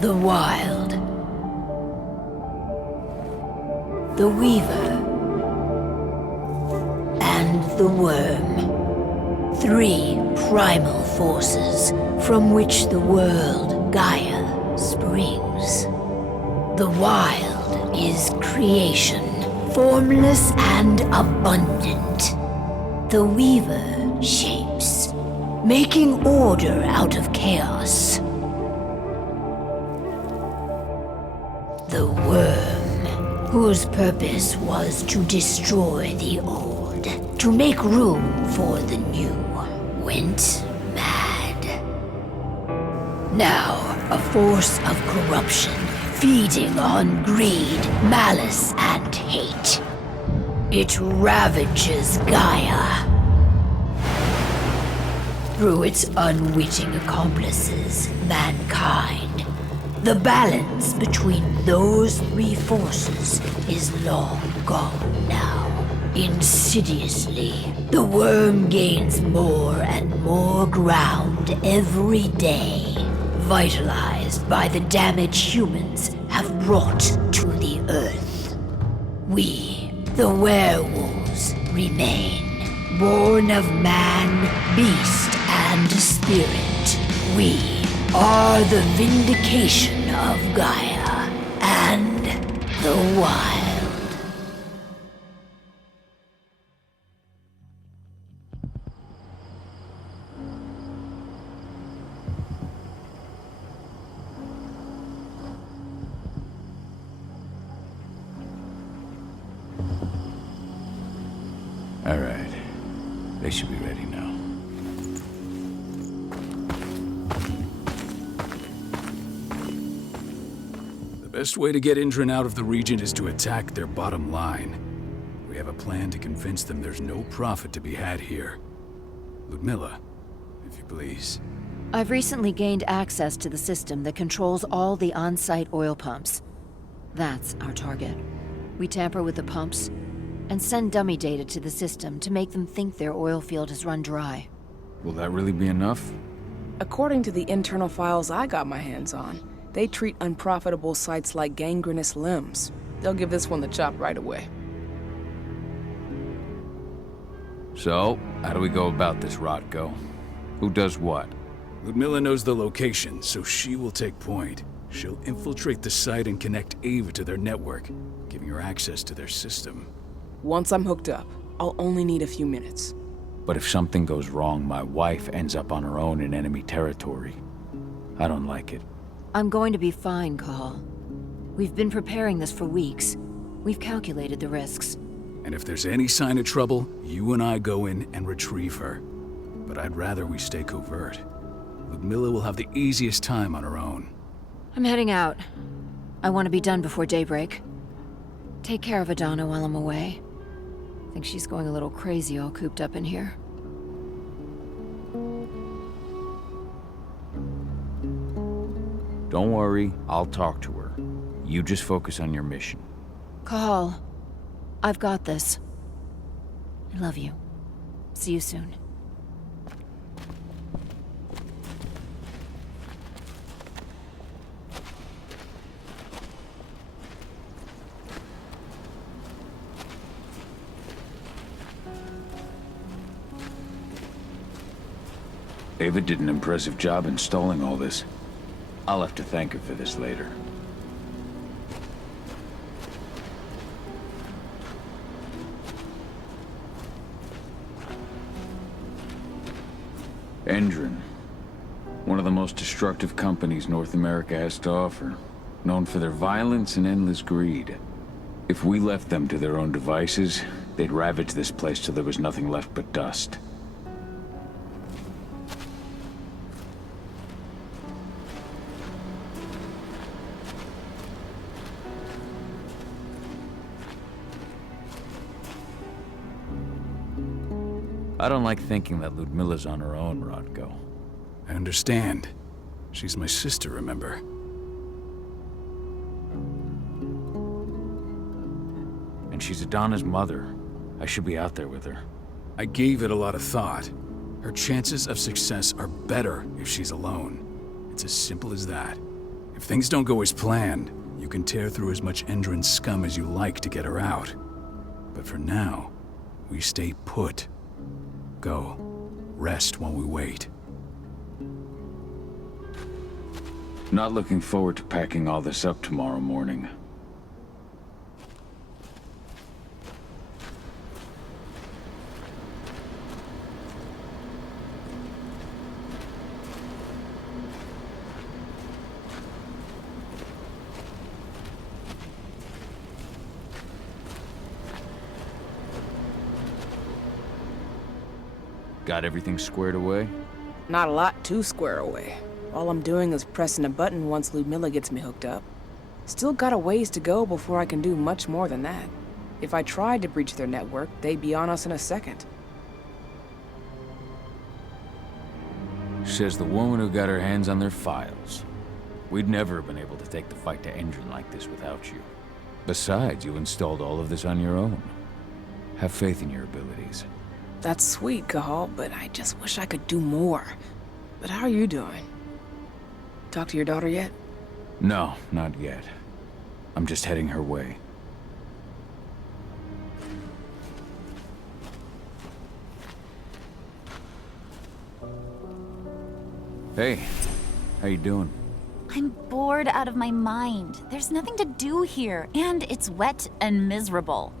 The Wild. The Weaver. And the Worm. 3 primal forces from which the world, Gaia, springs. The Wild is creation, formless and abundant. The Weaver shapes, making order out of chaos. The Worm, whose purpose was to destroy the old, to make room for the new, went mad. Now, a force of corruption, feeding on greed, malice, and hate. It ravages Gaia. Through its unwitting accomplices, mankind, the balance between those 3 forces is long gone now. Insidiously, the Worm gains more and more ground every day, vitalized by the damage humans have brought to the Earth. We, the Werewolves, remain, born of man, beast, and spirit. We are the vindication of Gaia and the Wild. All right. They should be ready now. The best way to get Indran out of the region is to attack their bottom line. We have a plan to convince them there's no profit to be had here. Ludmilla, if you please. I've recently gained access to the system that controls all the on-site oil pumps. That's our target. We tamper with the pumps and send dummy data to the system to make them think their oil field has run dry. Will that really be enough? According to the internal files I got my hands on, they treat unprofitable sites like gangrenous limbs. They'll give this one the chop right away. So, how do we go about this, Rotko? Who does what? Ludmilla knows the location, so she will take point. She'll infiltrate the site and connect Ava to their network, giving her access to their system. Once I'm hooked up, I'll only need a few minutes. But if something goes wrong, my wife ends up on her own in enemy territory. I don't like it. I'm going to be fine, Cahal. We've been preparing this for weeks. We've calculated the risks. And if there's any sign of trouble, you and I go in and retrieve her. But I'd rather we stay covert. Ludmilla will have the easiest time on her own. I'm heading out. I want to be done before daybreak. Take care of Adana while I'm away. I think she's going a little crazy all cooped up in here. Don't worry, I'll talk to her. You just focus on your mission. Cahal, I've got this. I love you. See you soon. Ava did an impressive job installing all this. I'll have to thank her for this later. Indran. One of the most destructive companies North America has to offer. Known for their violence and endless greed. If we left them to their own devices, they'd ravage this place till there was nothing left but dust. I don't like thinking that Ludmilla's on her own, Rotko. I understand. She's my sister, remember? And she's Adana's mother. I should be out there with her. I gave it a lot of thought. Her chances of success are better if she's alone. It's as simple as that. If things don't go as planned, you can tear through as much Endron scum as you like to get her out. But for now, we stay put. Go. Rest while we wait. Not looking forward to packing all this up tomorrow morning. Got everything squared away? Not a lot to square away. All I'm doing is pressing a button once Ludmilla gets me hooked up. Still got a ways to go before I can do much more than that. If I tried to breach their network, they'd be on us in a second. Says the woman who got her hands on their files. We'd never have been able to take the fight to Endron like this without you. Besides, you installed all of this on your own. Have faith in your abilities. That's sweet, Cahal, but I just wish I could do more. But how are you doing? Talk to your daughter yet? No, not yet. I'm just heading her way. Hey, how you doing? I'm bored out of my mind. There's nothing to do here, and it's wet and miserable.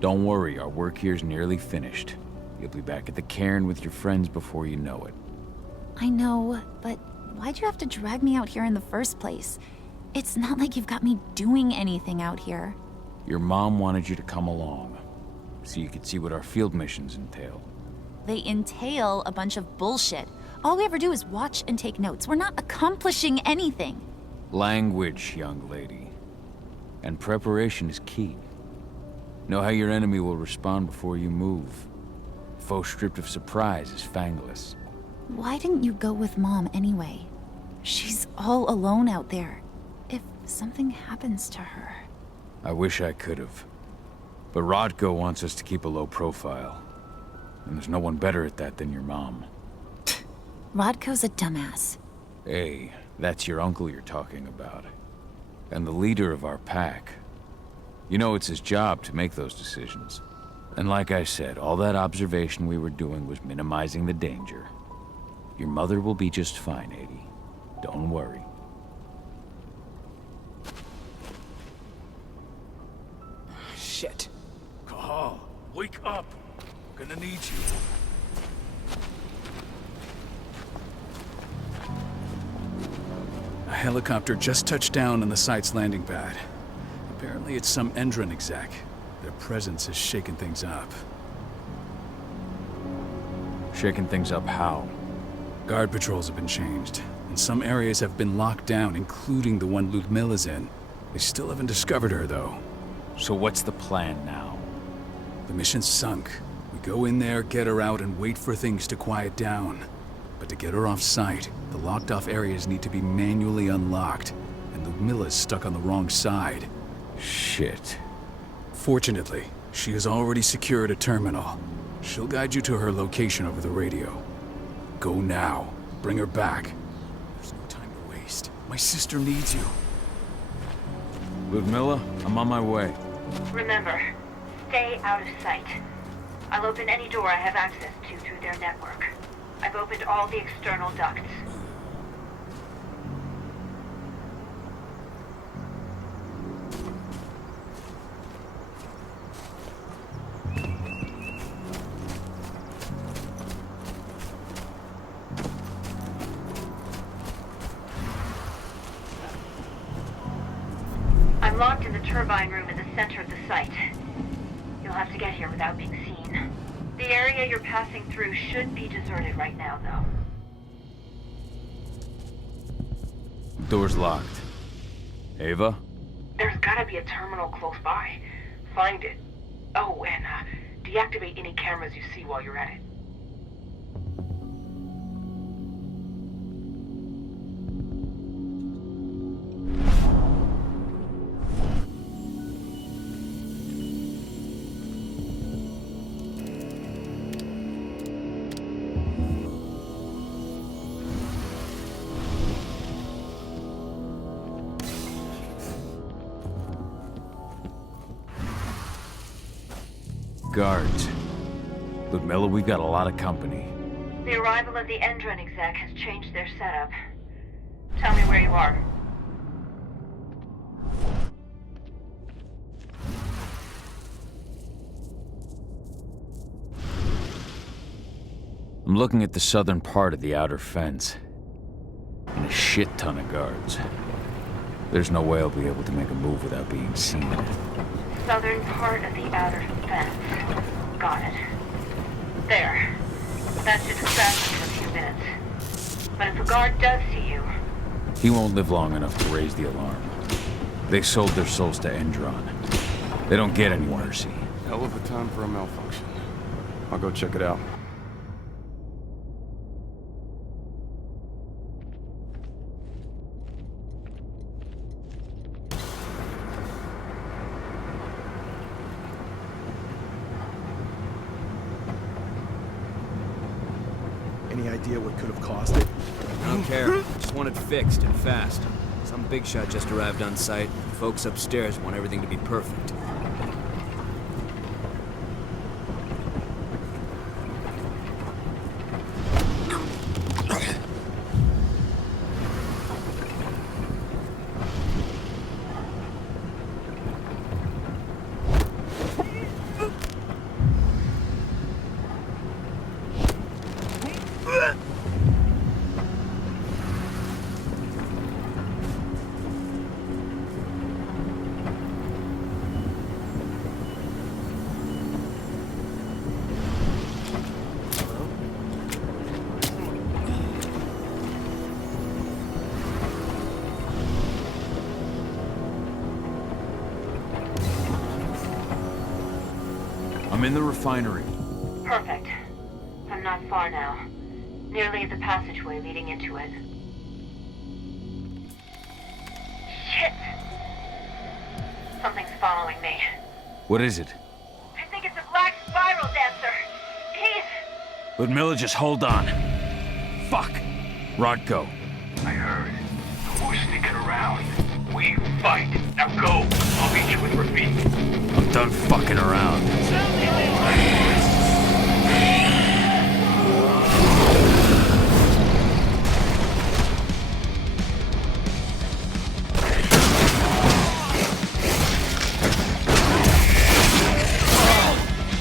Don't worry, our work here's nearly finished. You'll be back at the cairn with your friends before you know it. I know, but why'd you have to drag me out here in the first place? It's not like you've got me doing anything out here. Your mom wanted you to come along, so you could see what our field missions entail. They entail a bunch of bullshit. All we ever do is watch and take notes. We're not accomplishing anything. Language, young lady. And preparation is key. Know how your enemy will respond before you move. Foe stripped of surprise is fangless. Why didn't you go with Mom anyway? She's all alone out there. If something happens to her... I wish I could have. But Rodko wants us to keep a low profile. And there's no one better at that than your mom. Rodko's a dumbass. Hey, that's your uncle you're talking about. And the leader of our pack. You know it's his job to make those decisions. And like I said, all that observation we were doing was minimizing the danger. Your mother will be just fine, Adie. Don't worry. Shit. Cahal, wake up! I'm gonna need you. A helicopter just touched down on the site's landing pad. Apparently it's some Endron exec. Their presence has shaken things up. Shaking things up how? Guard patrols have been changed, and some areas have been locked down, including the one Ludmilla's in. They still haven't discovered her, though. So what's the plan now? The mission's sunk. We go in there, get her out, and wait for things to quiet down. But to get her off site, the locked-off areas need to be manually unlocked, and Ludmilla's stuck on the wrong side. Shit. Fortunately, she has already secured a terminal. She'll guide you to her location over the radio. Go now. Bring her back. There's no time to waste. My sister needs you. Ludmilla, I'm on my way. Remember, stay out of sight. I'll open any door I have access to through their network. I've opened all the external ducts. I'm locked in the turbine room in the center of the site. You'll have to get here without being seen. The area you're passing through should be deserted right now, though. Door's locked. Ava? There's gotta be a terminal close by. Find it. Oh, and deactivate any cameras you see while you're at it. guards. Ludmilla, we've got a lot of company. The arrival of the Endron exec has changed their setup. Tell me where you are. I'm looking at the southern part of the outer fence. And a shit ton of guards. There's no way I'll be able to make a move without being seen. Southern part of the outer fence. Got it. There. That should distract them for a few minutes. But if a guard does see you... He won't live long enough to raise the alarm. They sold their souls to Endron. They don't get any mercy. Hell of a time for a malfunction. I'll go check it out. Any idea what could have caused it? I don't care. Just want it fixed and fast. Some big shot just arrived on site. Folks upstairs want everything to be perfect. I'm in the refinery. Perfect. I'm not far now. Nearly at the passageway leading into it. Shit! Something's following me. What is it? I think it's a black spiral dancer. He's... Ludmilla, just hold on. Fuck! Rodko. I heard. Who's sneaking around? We fight. Now go. I'll meet you with Rafik. I'm done fucking around.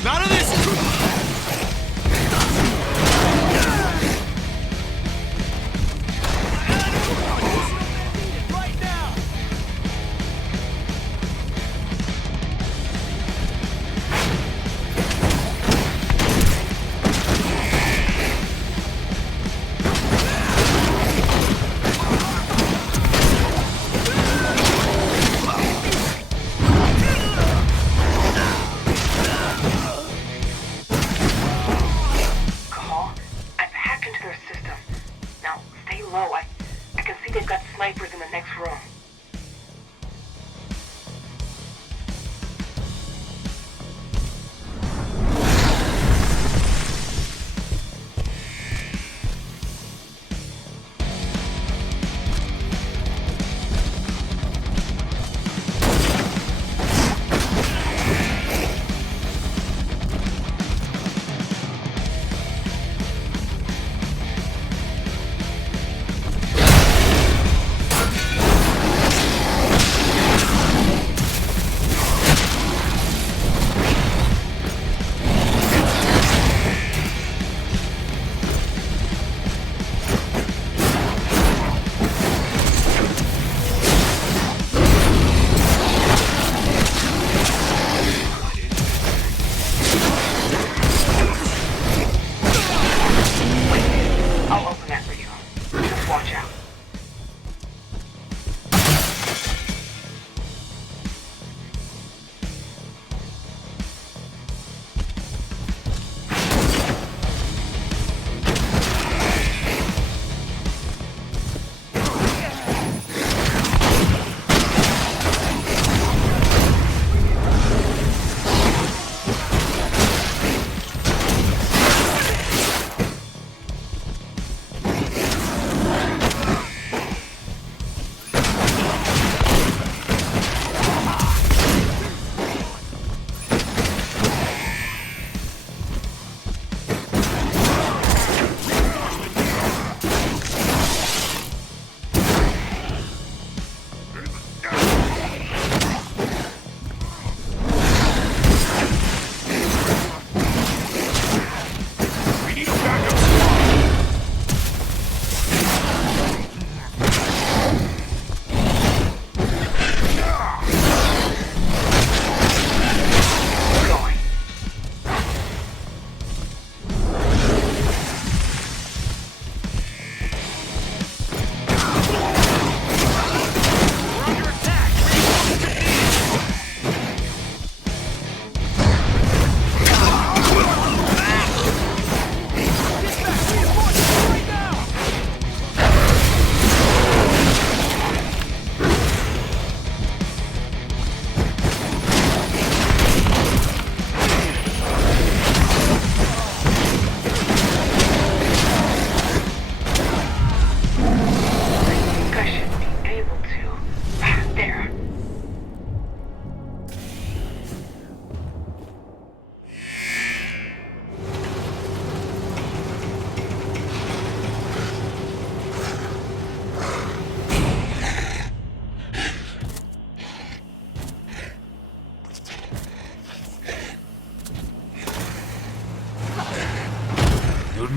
None of this! Right now!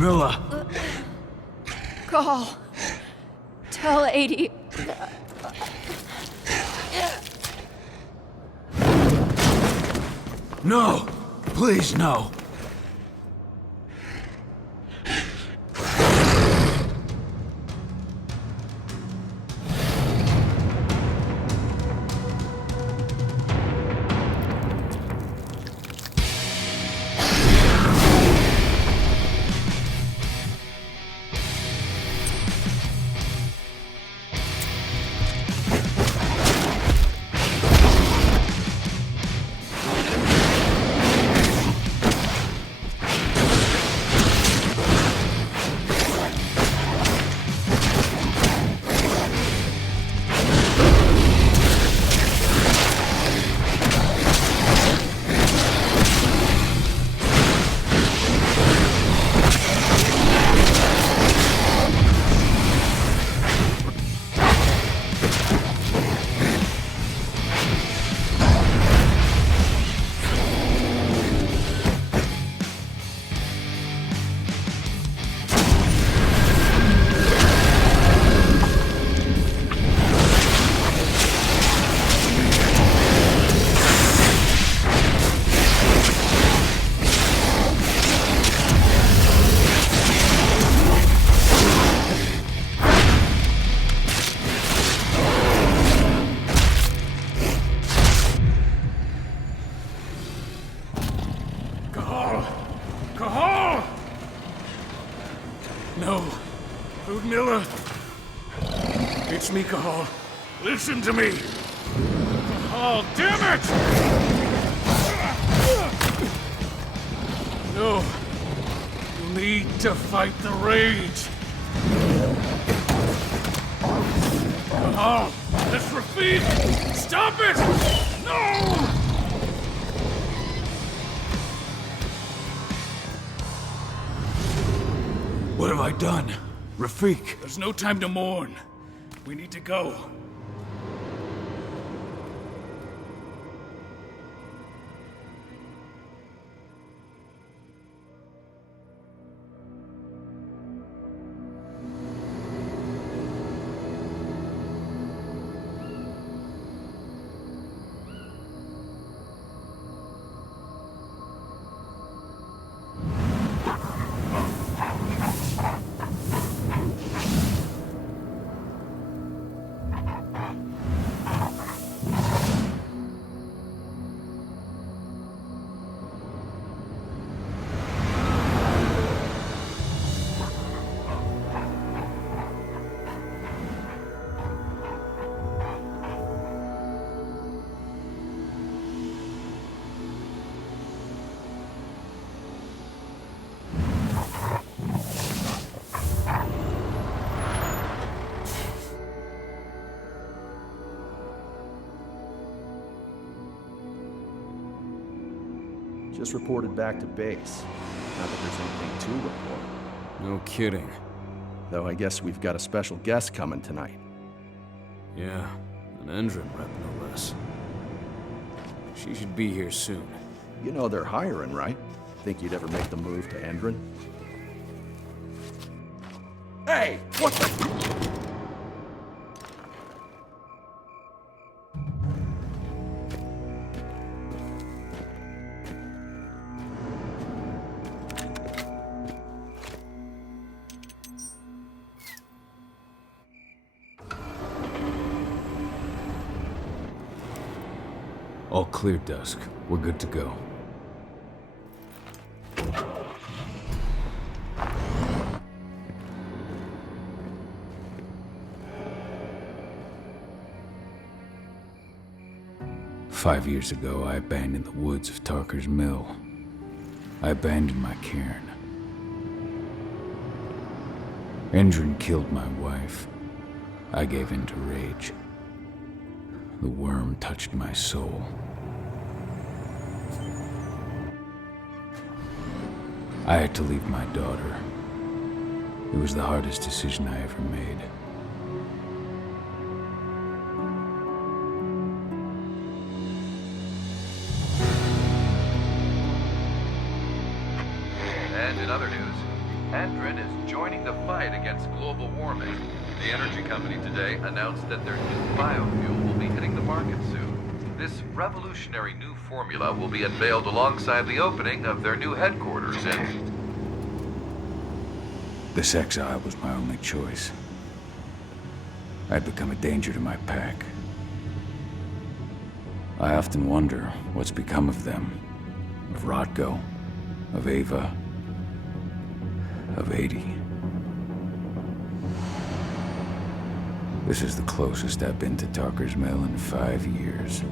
Ludmilla! Call. Tell 80. No! Please, no! No. Ludmilla. It's me, Cahal. Listen to me. Cahal, damn it! No. You need to fight the rage. Cahal, that's Rafid! Stop it! No! What have I done? Rafik! There's no time to mourn. We need to go. Just reported back to base. Not that there's anything to report. No kidding. Though I guess we've got a special guest coming tonight. Yeah, an Endron rep, no less. She should be here soon. You know they're hiring, right? Think you'd ever make the move to Endron? Hey! What the... All clear, Dusk. We're good to go. Five years ago, I abandoned the woods of Tarker's Mill. I abandoned my cairn. Endron killed my wife. I gave in to rage. The worm touched my soul. I had to leave my daughter. It was the hardest decision I ever made. And in other news, Andrin is joining the fight against global warming. The energy company today announced that their new biofuel will be hitting the market soon. This revolutionary new formula will be unveiled alongside the opening of their new headquarters in... This exile was my only choice. I'd become a danger to my pack. I often wonder what's become of them. Of Rotko, of Ava, of 80. This is the closest I've been to Talker's Mill in 5 years.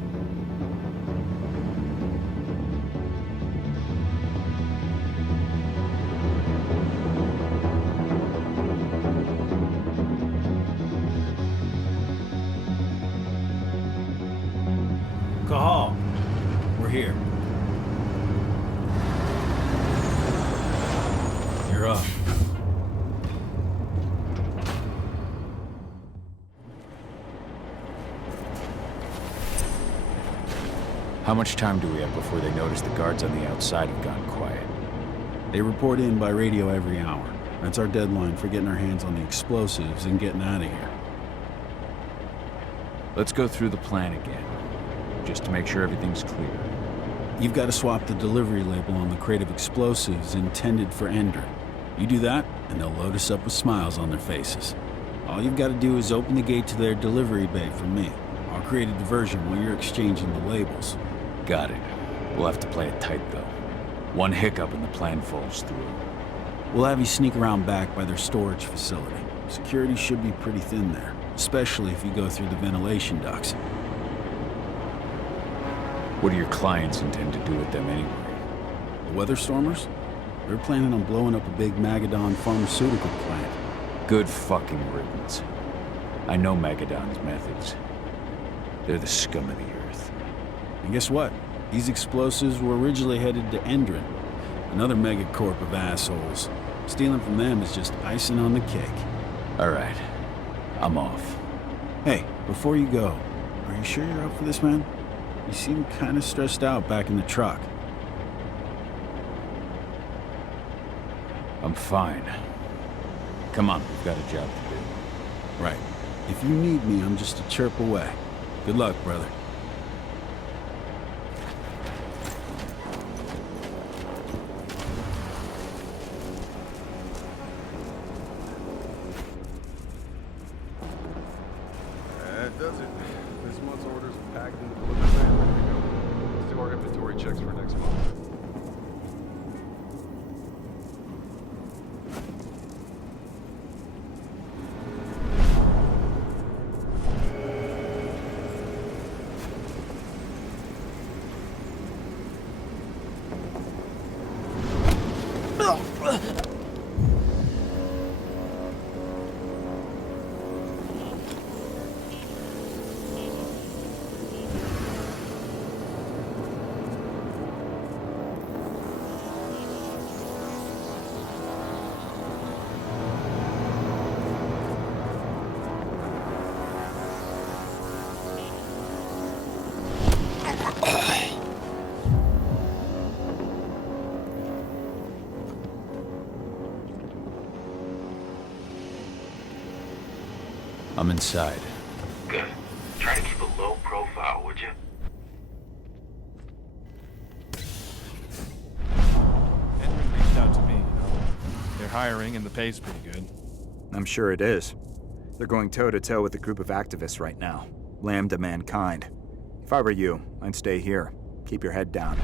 Cahal, we're here. You're up. How much time do we have before they notice the guards on the outside have gone quiet? They report in by radio every hour. That's our deadline for getting our hands on the explosives and getting out of here. Let's go through the plan again, just to make sure everything's clear. You've got to swap the delivery label on the crate of explosives intended for Endrin. You do that, and they'll load us up with smiles on their faces. All you've got to do is open the gate to their delivery bay for me. I'll create a diversion while you're exchanging the labels. Got it. We'll have to play it tight, though. One hiccup and the plan falls through. We'll have you sneak around back by their storage facility. Security should be pretty thin there, especially if you go through the ventilation ducts. What do your clients intend to do with them anyway? The Weatherstormers? They're planning on blowing up a big Magadon pharmaceutical plant. Good fucking riddance. I know Magadon's methods. They're the scum of the earth. And guess what? These explosives were originally headed to Endrin, another megacorp of assholes. Stealing from them is just icing on the cake. All right. I'm off. Hey, before you go, are you sure you're up for this, man? You seem kind of stressed out back in the truck. I'm fine. Come on, we've got a job to do. Right. If you need me, I'm just a chirp away. Good luck, brother. That does it. This month's orders are packed in the delivery van, ready to go. Let's do our inventory checks for next month. I'm inside. Good. Try to keep a low profile, would you? Henry reached out to me, you know. They're hiring and the pay's pretty good. I'm sure it is. They're going toe-to-toe with a group of activists right now. Lambda mankind. If I were you, I'd stay here. Keep your head down.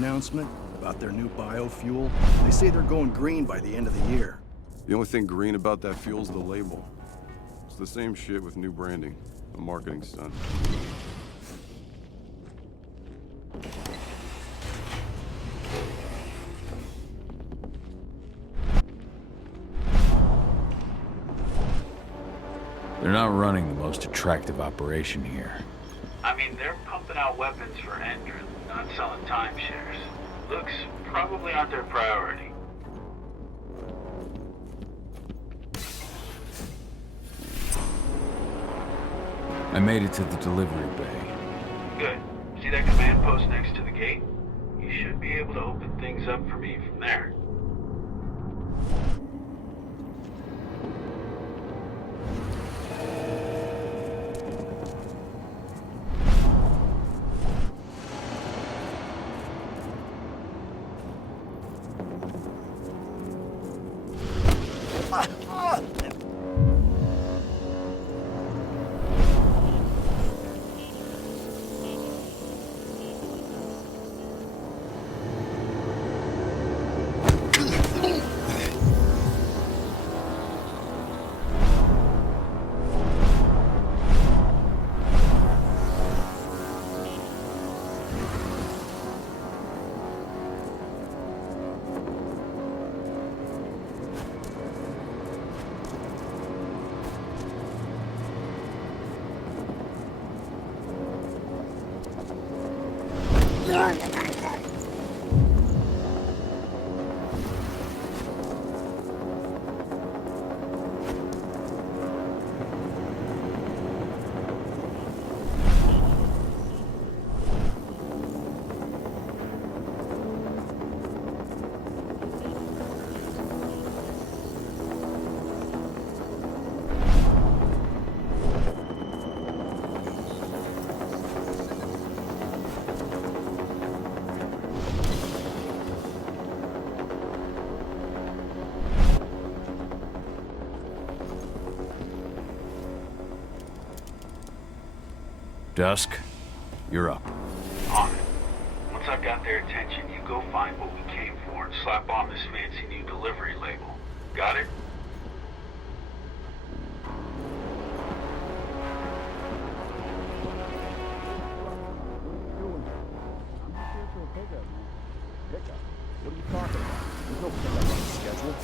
announcement about their new biofuel? They say they're going green by the end of the year. The only thing green about that fuel's the label. It's the same shit with new branding. A marketing stunt. They're not running the most attractive operation here. I mean, they're pumping out weapons for Endron, not selling timeshares. Looks probably aren't their priority. I made it to the delivery bay. Good. See that command post next to the gate? You should be able to open things up for me from there. Dusk, you're up. On it. Once I've got their attention, you go find what we came for and slap on this fancy new delivery label. Got it? What are you talking about? There's no pickup on the schedule.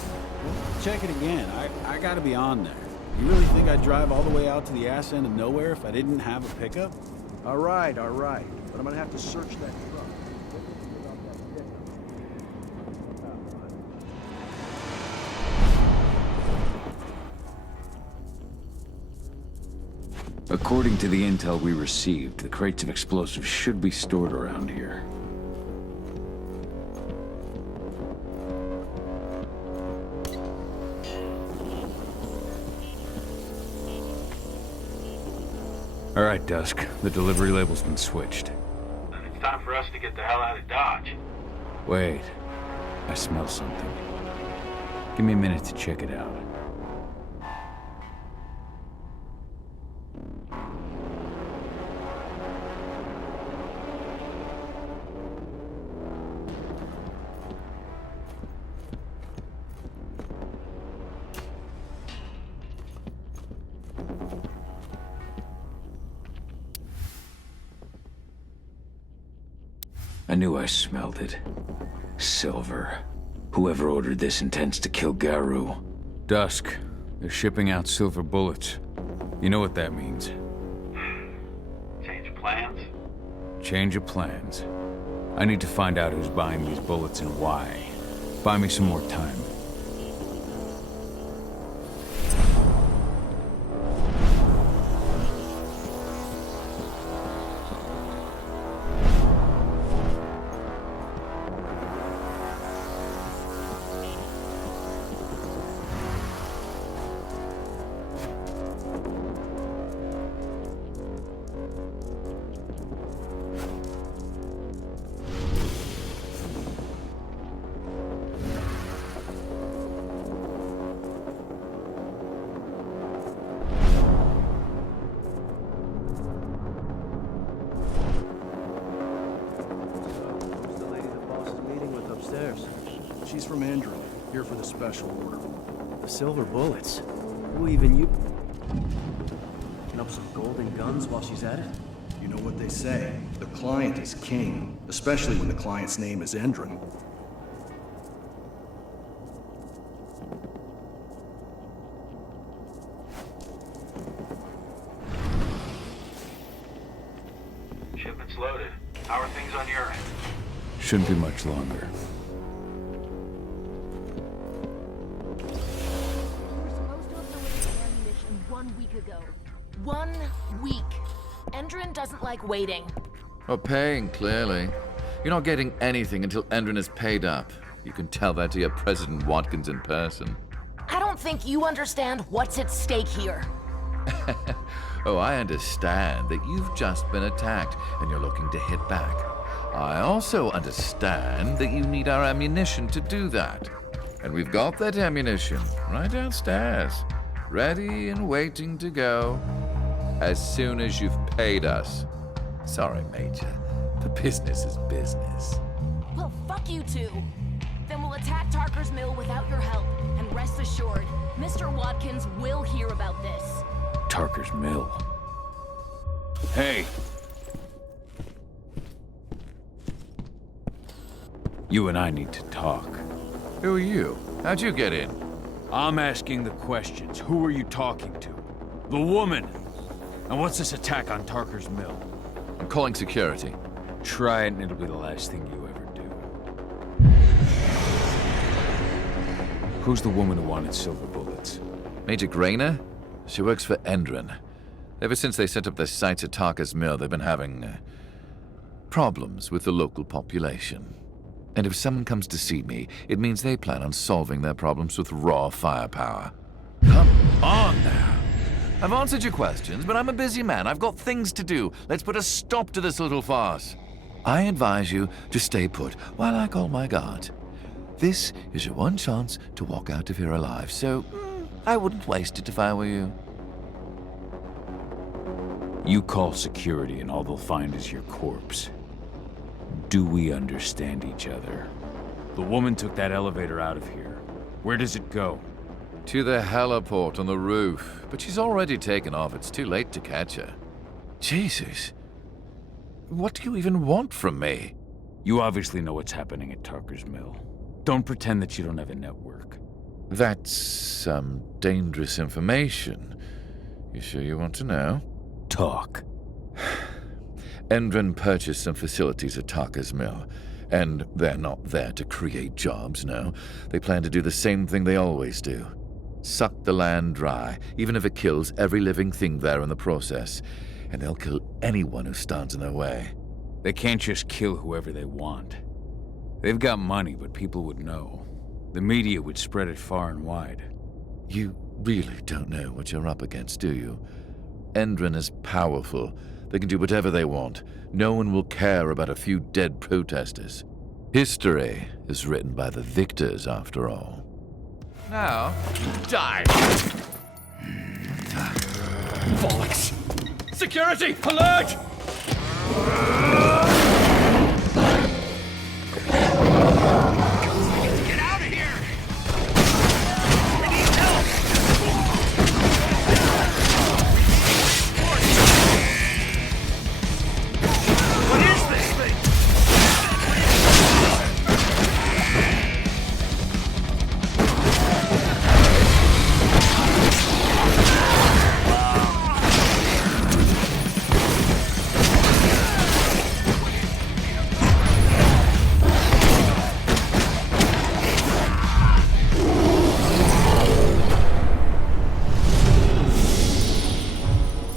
Check it again. I gotta be on there. You really think I'd drive all the way out to the ass end of nowhere if I didn't have a pickup? All right. But I'm gonna have to search that truck. According to the intel we received, the crates of explosives should be stored around here. All right, Dusk. The delivery label's been switched. Then it's time for us to get the hell out of Dodge. Wait. I smell something. Give me a minute to check it out. I knew I smelled it. Silver. Whoever ordered this intends to kill Garou. Dusk. They're shipping out silver bullets. You know what that means. Change plans? Change of plans. I need to find out who's buying these bullets and why. Buy me some more time. She's from Endron, here for the special order. The silver bullets. Who even you? Picking up some golden guns while she's at it? You know what they say. The client is king, especially when the client's name is Endron. Shipment's loaded. How are things on your end? Shouldn't be much longer. We were supposed to have delivered the ammunition 1 week ago. 1 week. Endron doesn't like waiting. Well, paying, clearly. You're not getting anything until Endron is paid up. You can tell that to your President Watkins in person. I don't think you understand what's at stake here. Oh, I understand that you've just been attacked and you're looking to hit back. I also understand that you need our ammunition to do that. And we've got that ammunition right downstairs, ready and waiting to go as soon as you've paid us. Sorry, Major. The business is business. Well, fuck you two. Then we'll attack Tarker's Mill without your help. And rest assured, Mr. Watkins will hear about this. Tarker's Mill. Hey! You and I need to talk. Who are you? How'd you get in? I'm asking the questions. Who are you talking to? The woman! And what's this attack on Tarker's Mill? I'm calling security. Try it and it'll be the last thing you ever do. Who's the woman who wanted silver bullets? Major Grainer? She works for Endron. Ever since they set up their sights at Tarker's Mill, they've been having problems with the local population. And if someone comes to see me, it means they plan on solving their problems with raw firepower. Come on now. I've answered your questions, but I'm a busy man. I've got things to do. Let's put a stop to this little farce. I advise you to stay put while I call my guard. This is your one chance to walk out of here alive, so I wouldn't waste it if I were you. You call security and all they'll find is your corpse. Do we understand each other? The woman took that elevator out of here. Where does it go? To the heliport on the roof. But she's already taken off. It's too late to catch her. Jesus. What do you even want from me? You obviously know what's happening at Tarker's Mill. Don't pretend that you don't have a network. That's some dangerous information. You sure you want to know? Talk. Endron purchased some facilities at Tarker's Mill, and they're not there to create jobs, no. They plan to do the same thing they always do. Suck the land dry, even if it kills every living thing there in the process. And they'll kill anyone who stands in their way. They can't just kill whoever they want. They've got money, but people would know. The media would spread it far and wide. You really don't know what you're up against, do you? Endron is powerful. They can do whatever they want. No one will care about a few dead protesters. History is written by the victors, after all. Now, die! Bollocks! Security! Alert! Get out of here! I need help! What is this thing?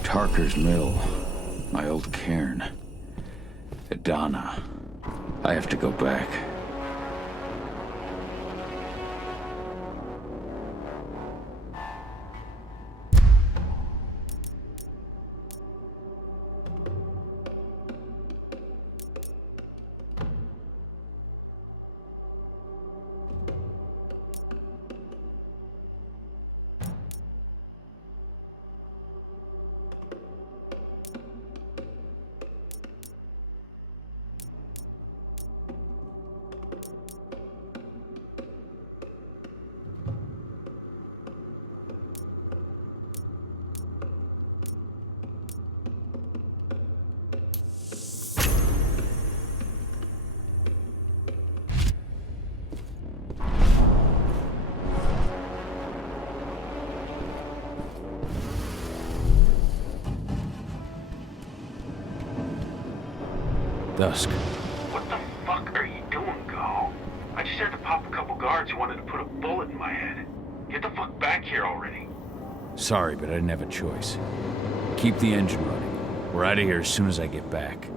Tarker's Mill. My old cairn. Adana. I have to go back. dusk. What the fuck are you doing, Go? I just had to pop a couple guards who wanted to put a bullet in my head. Get the fuck back here already. Sorry, but I didn't have a choice. Keep the engine running. We're out of here as soon as I get back.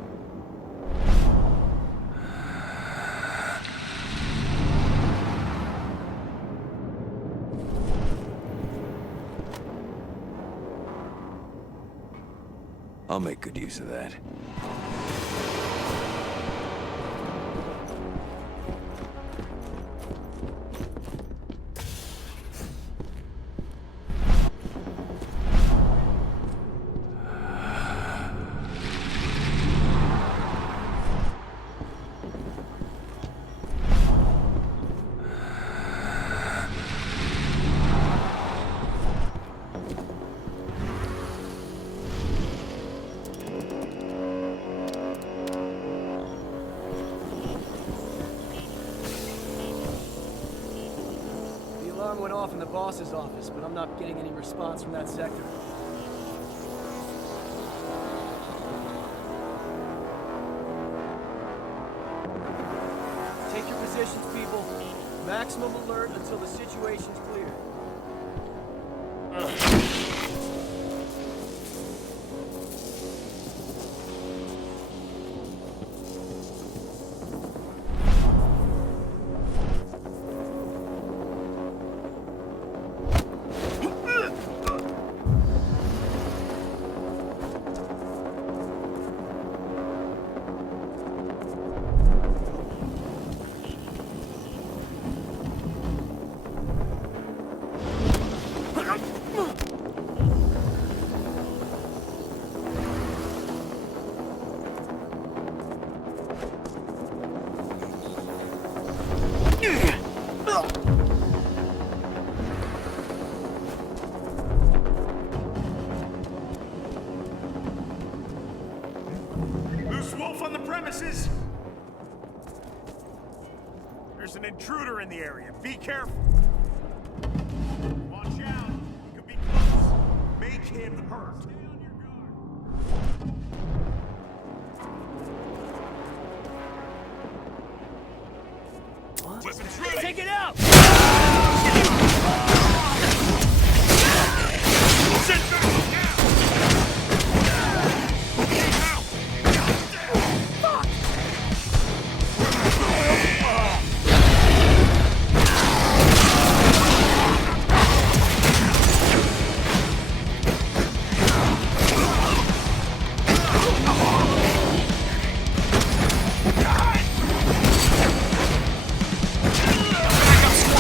I'll make good use of that. Went off in the boss's office, but I'm not getting any response from that sector. Take your positions, people. Maximum alert until the situation's clear. Wolf on the premises! There's an intruder in the area. Be careful. Watch out. He could be close. Make him hurt. Stay on your guard. What? Weapons ready. Take it out! Backup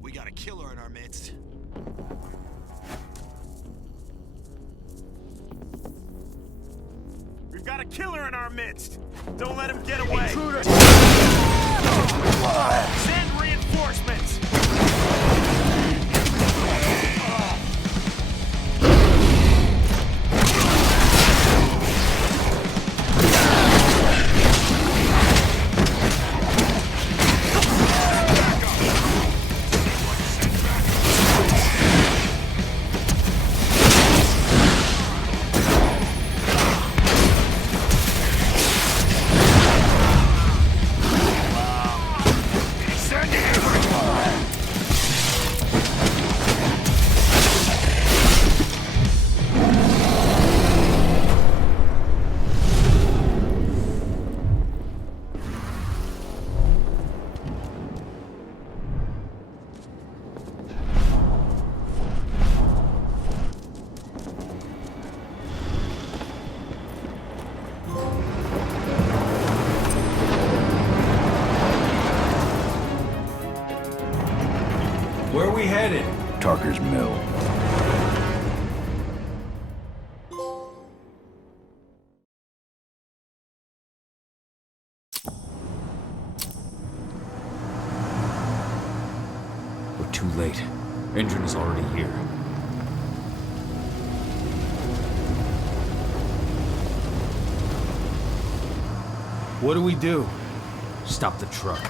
We got a killer in our midst. We've got a killer in our midst. Don't let him get away. Intruder. Send reinforcements. Where are we headed? Tarker's Mill. We're too late. Engine is already here. What do we do? Stop the truck.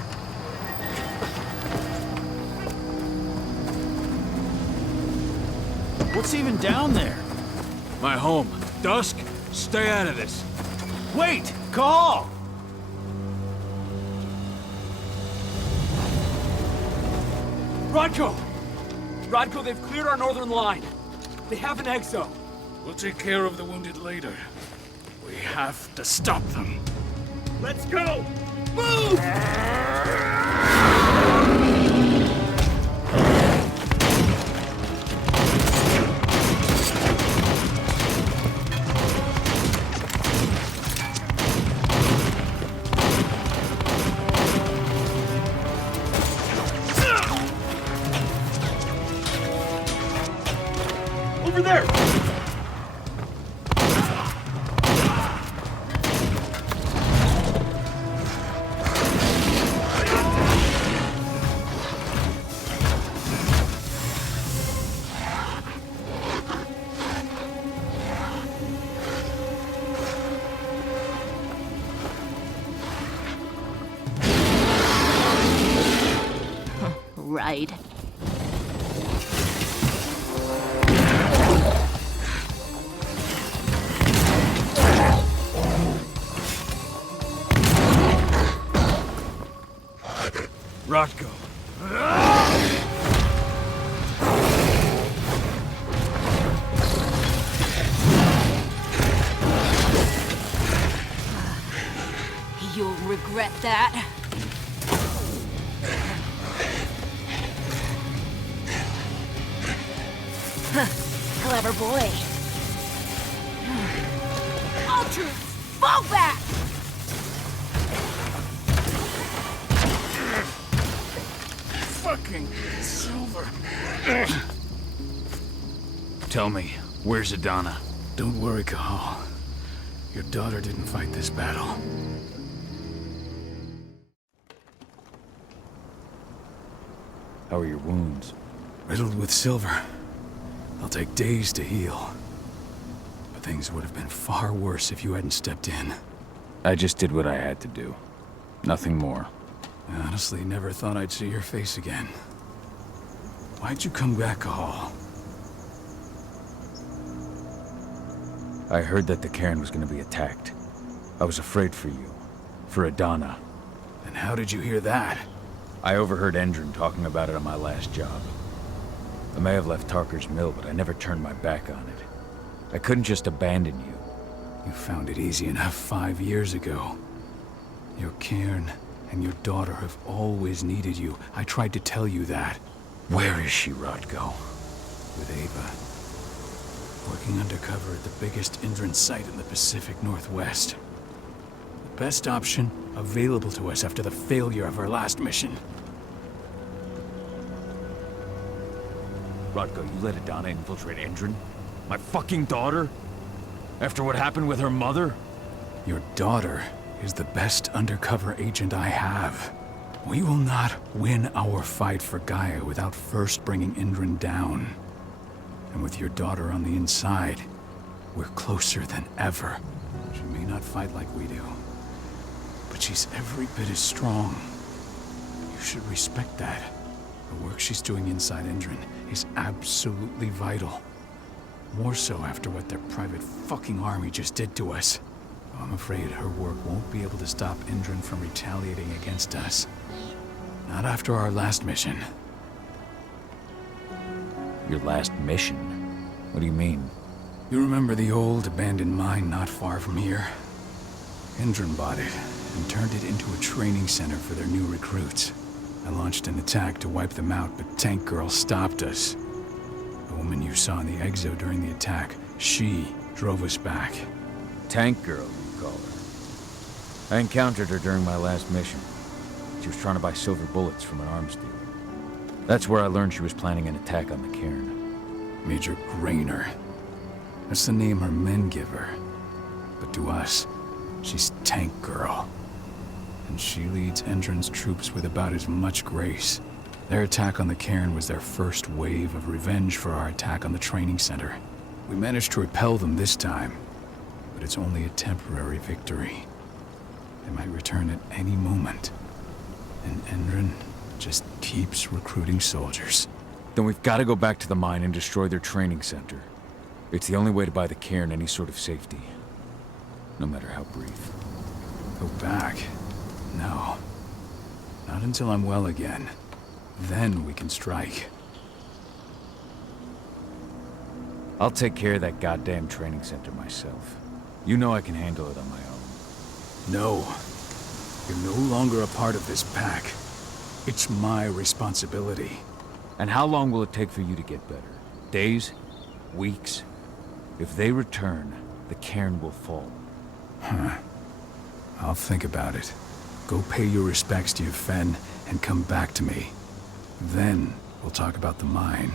What's even down there? My home. Dusk, stay out of this. Wait! Call! Rodko! Rodko, they've cleared our northern line. They have an exo. We'll take care of the wounded later. We have to stop them. Let's go! Move! Over there! Right. Rodko. You'll regret that. Clever boy. Ultra, fall back! Fucking Silver. Tell me, where's Adana? Don't worry, Cahal. Your daughter didn't fight this battle. How are your wounds? Riddled with silver. They'll take days to heal. But things would have been far worse if you hadn't stepped in. I just did what I had to do. Nothing more. I honestly never thought I'd see your face again. Why'd you come back, Cahal? I heard that the cairn was gonna be attacked. I was afraid for you. For Adana. And how did you hear that? I overheard Endron talking about it on my last job. I may have left Tarker's mill, but I never turned my back on it. I couldn't just abandon you. You found it easy enough 5 years ago. Your cairn and your daughter have always needed you. I tried to tell you that. Where is she, Rodko? With Ava. Working undercover at the biggest Indran site in the Pacific Northwest. The best option available to us after the failure of our last mission. Rodko, you let Adana infiltrate Endron? My fucking daughter? After what happened with her mother? Your daughter is the best undercover agent I have. We will not win our fight for Gaia without first bringing Indran down. And with your daughter on the inside, we're closer than ever. She may not fight like we do, but she's every bit as strong. You should respect that. The work she's doing inside Indran is absolutely vital. More so after what their private fucking army just did to us. I'm afraid her work won't be able to stop Indran from retaliating against us. Not after our last mission. Your last mission? What do you mean? You remember the old abandoned mine not far from here? Indran bought it and turned it into a training center for their new recruits. I launched an attack to wipe them out, but Tank Girl stopped us. The woman you saw in the exo during the attack, she drove us back. Tank Girl, you call her. I encountered her during my last mission. She was trying to buy silver bullets from an arms dealer. That's where I learned she was planning an attack on the cairn. Major Grainer. That's the name her men give her. But to us, she's Tank Girl. And she leads Endron's troops with about as much grace. Their attack on the cairn was their first wave of revenge for our attack on the training center. We managed to repel them this time, but it's only a temporary victory. They might return at any moment. And Endron just keeps recruiting soldiers. Then we've got to go back to the mine and destroy their training center. It's the only way to buy the cairn any sort of safety. No matter how brief. Go back? No. Not until I'm well again. Then we can strike. I'll take care of that goddamn training center myself. You know I can handle it on my own. No. You're no longer a part of this pack. It's my responsibility. And how long will it take for you to get better? Days? Weeks? If they return, the cairn will fall. Huh. I'll think about it. Go pay your respects to your Fen and come back to me. Then we'll talk about the mine.